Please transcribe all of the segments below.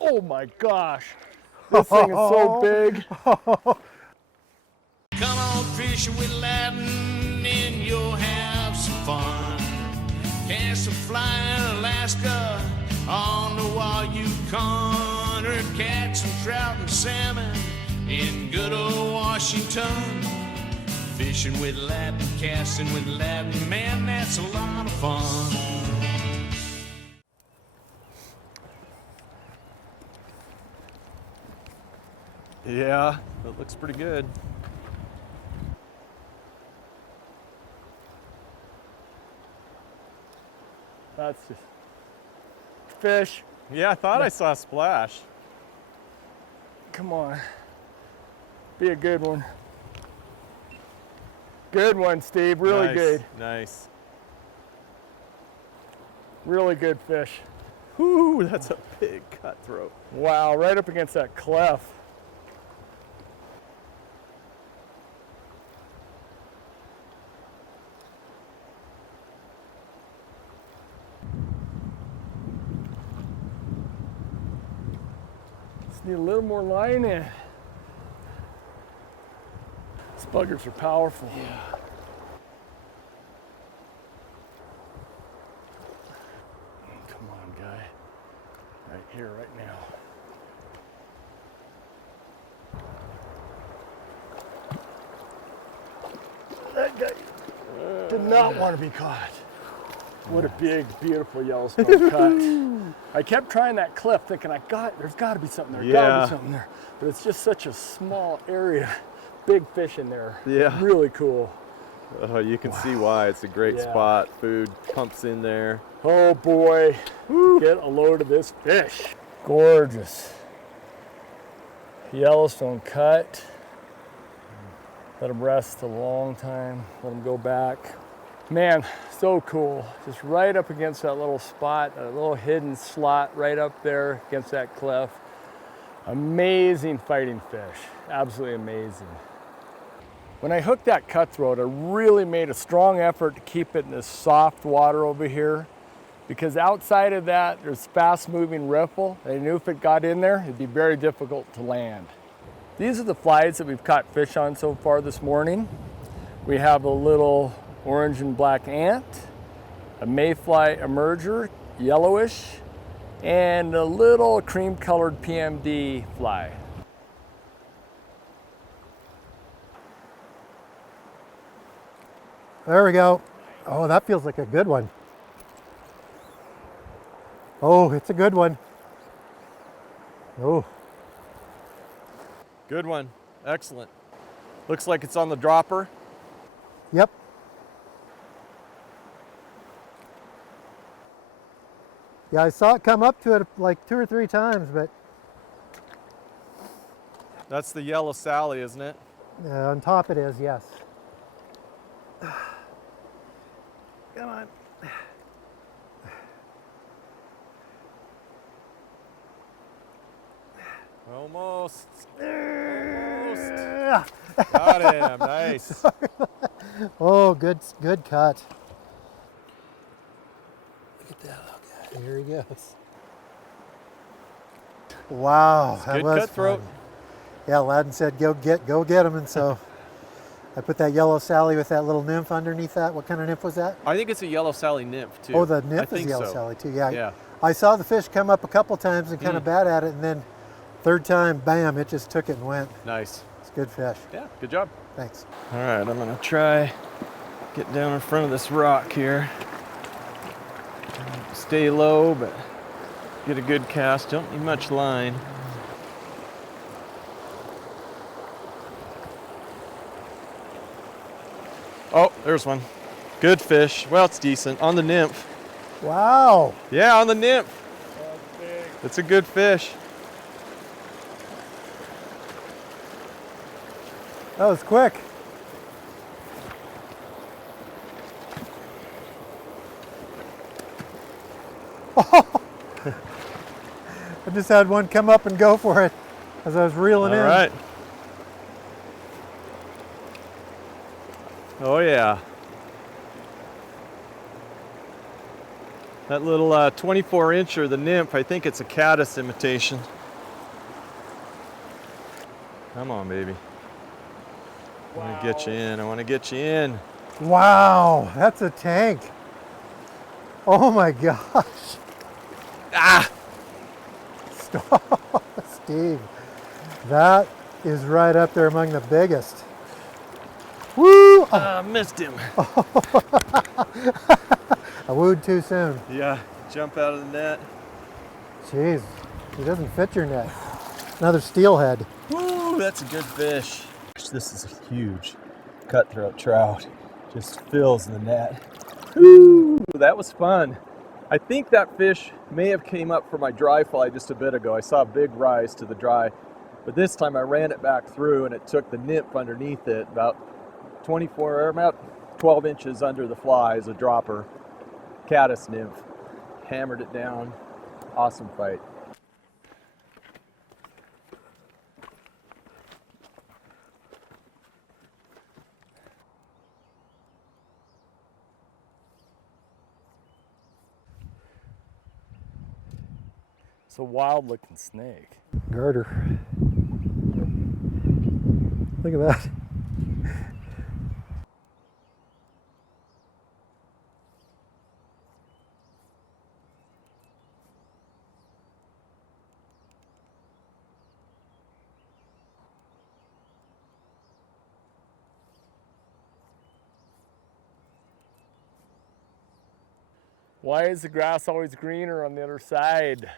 Oh my gosh. This thing is so big. Come on fishing with Ladin and you'll have some fun. Cast a fly in Alaska on the wild Yukon, or catch some trout and salmon in good old Washington. Fishing with Ladin, casting with Ladin, man, that's a lot of fun. Yeah, that looks pretty good. That's just fish. Yeah, I thought I saw a splash. Come on. Be a good one. Good one, Steve. Really Nice, good. Nice. Really good fish. Whoo, that's a big cutthroat. Wow, right up against that clef. Just need a little more line in. These buggers are powerful. Yeah. Come on, guy. Right here, right now. That guy did not want to be caught. What a big, beautiful Yellowstone cut. I kept trying that cliff thinking, there's got to be something there, gotta be something there. But it's just such a small area. Big fish in there. Yeah. Really cool. Oh, you can see why. It's a great spot. Food pumps in there. Oh boy, get a load of this fish. Gorgeous. Yellowstone cut. Let them rest a long time, let them go back. Man, so cool. Just right up against that little spot, a little hidden slot right up there against that cliff. Amazing fighting fish, absolutely amazing. When I hooked that cutthroat, I really made a strong effort to keep it in this soft water over here, because outside of that, there's fast-moving riffle. I knew if it got in there, it'd be very difficult to land. These are the flies that we've caught fish on so far this morning. We have a little orange and black ant, a mayfly emerger, yellowish, and a little cream-colored PMD fly. There we go. Oh, that feels like a good one. Oh, it's a good one. Oh. Good one. Excellent. Looks like it's on the dropper. Yep. Yeah, I saw it come up to it like 2 or 3 times, but That's the Yellow Sally, isn't it? on top it is, yes. Come on. Almost. Almost. Got him. Nice. Oh, good cut. Look at that little guy. Here he goes. Wow, that Good was cutthroat. fun. Yeah, Ladin said go get him, and so I put that Yellow Sally with that little nymph underneath that. What kind of nymph was that? I think it's a Yellow Sally nymph too. Oh, the I nymph is think Yellow so. Sally too. Yeah. Yeah. I saw the fish come up a couple times and kind of bad at it, and then third time, bam, it just took it and went. Nice. It's good fish. Yeah, good job. Thanks. All right, I'm gonna try get down in front of this rock here. Stay low, but get a good cast. Don't need much line. Oh, there's one. Good fish. Well, it's decent. On the nymph. Wow. Yeah, on the nymph. It's a good fish. That was quick. I just had one come up and go for it as I was reeling in. All right. Oh yeah. That little 24-incher, the nymph, I think it's a caddis imitation. Come on, baby. I want to get you in. I want to get you in. Wow, that's a tank. Oh my gosh. Ah! Stop, Steve. That is right up there among the biggest. Woo! Oh. Missed him. I wooed too soon. Yeah, jump out of the net. Jeez, he doesn't fit your net. Another steelhead. Woo, that's a good fish. This is a huge cutthroat trout. Just fills the net. Woo, that was fun. I think that fish may have came up for my dry fly just a bit ago. I saw a big rise to the dry, but this time I ran it back through and it took the nymph underneath it about 12 inches under the fly as a dropper. Caddis nymph. Hammered it down. Awesome fight. It's a wild looking snake. Garter. Look at that. Why is the grass always greener on the other side?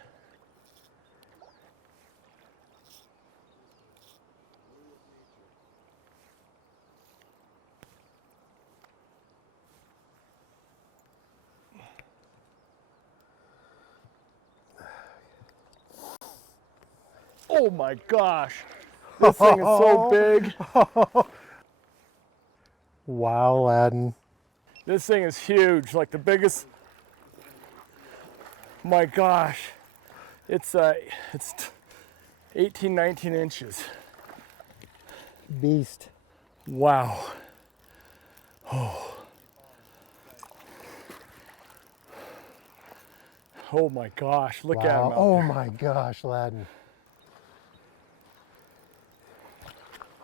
Oh my gosh, this thing is so big. Wow, Ladin. This thing is huge, like the biggest. My gosh, it's 18, 19 inches. Beast. Wow. Oh. Oh my gosh, look at him out Oh there. my gosh, Ladin.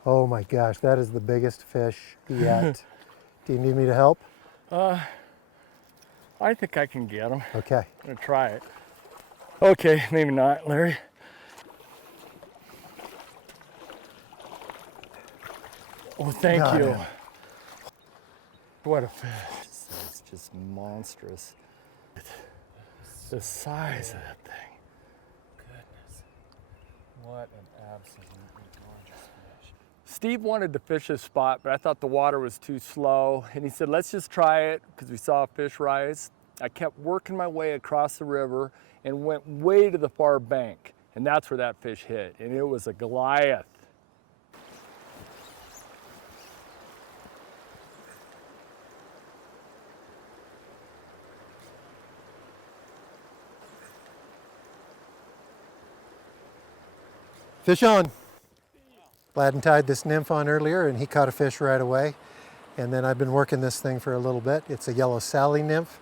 Oh my gosh, that is the biggest fish yet. Do you need me to help? I think I can get him. Okay. I'm gonna try it. Okay, maybe not, Larry. Oh, thank Got you. him. What a fish. It's just monstrous. The size of that thing. Goodness. What an absolutely gorgeous fish. Steve wanted to fish this spot, but I thought the water was too slow. And he said, let's just try it because we saw a fish rise. I kept working my way across the river and went way to the far bank. And that's where that fish hit. And it was a Goliath. Fish on. Ladin tied this nymph on earlier and he caught a fish right away. And then I've been working this thing for a little bit. It's a yellow Sally nymph.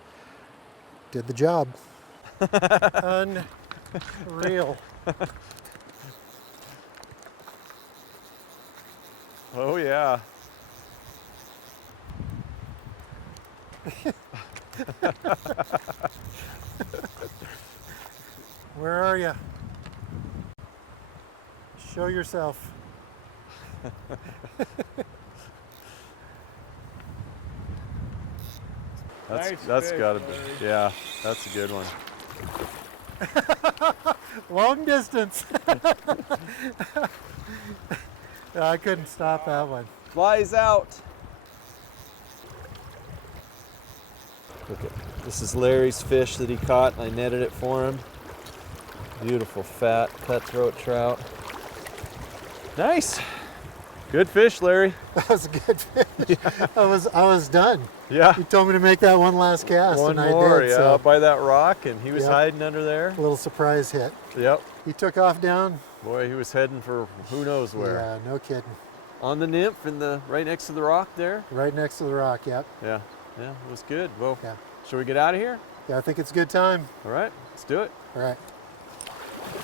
Did the job. Unreal. Oh yeah. Where are you? Show yourself. That's fish, gotta be, Larry. yeah, that's a good one. Long distance. I couldn't stop that one. Flies out. Okay, this is Larry's fish that he caught. I netted it for him. Beautiful fat cutthroat trout. Nice. Good fish, Larry. That was a good fish. Yeah. I was done. Yeah. You told me to make that one last cast, One and more, I did. yeah, So up by that rock, and he was Yep. hiding under there. a little surprise hit. Yep. He took off down. Boy, he was heading for who knows where. Yeah, no kidding. On the nymph, right next to the rock there. Right next to the rock. Yep. Yeah, yeah, it was good. Well, Yeah. should we get out of here? Yeah, I think it's a good time. All right, let's do it. All right.